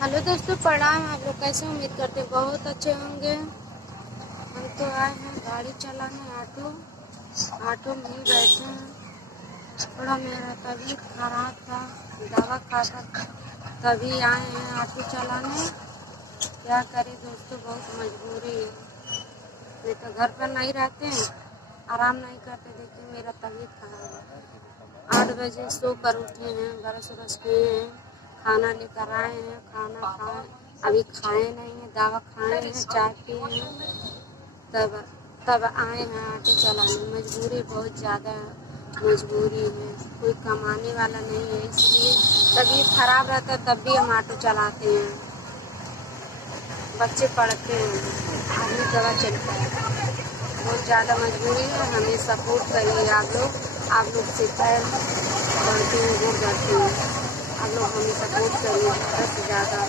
Hello दोस्तों, प्रणाम। आप लोग कैसे? उम्मीद करते बहुत अच्छे होंगे। हम तो आए हैं गाड़ी चलाने, ऑटो में ही बैठे हैं। थोड़ा मेरा तबीयत खराब था, दवा खाता तभी आए हैं ऑटो चलाने। क्या करें दोस्तों, बहुत मजबूरी है। नहीं तो घर पर नहीं रहते हैं, आराम नहीं करते। देखिए मेरा तबीयत खराब है। 8 बजे सो कर उठे हैं, ब्रश व्रश किए हैं, खाना लेकर आए हैं, खाना खाए। अभी खाए नहीं हैं, दवा खाए हैं, चाय पिए हैं, तब तब आए हैं ऑटो चलाने। मजबूरी बहुत ज़्यादा मजबूरी है, कोई कमाने वाला नहीं है, इसलिए तबीयत खराब रहता है तब भी हम ऑटो चलाते हैं। बच्चे पढ़ते हैं, आदमी दवा चलता है। बहुत ज़्यादा मजबूरी है, हमें सपोर्ट करिए आप लोग से पैर बढ़ते हैं, वो बढ़ते हैं। आप लोग हमें सपोर्ट करिए ज़्यादा से ज़्यादा।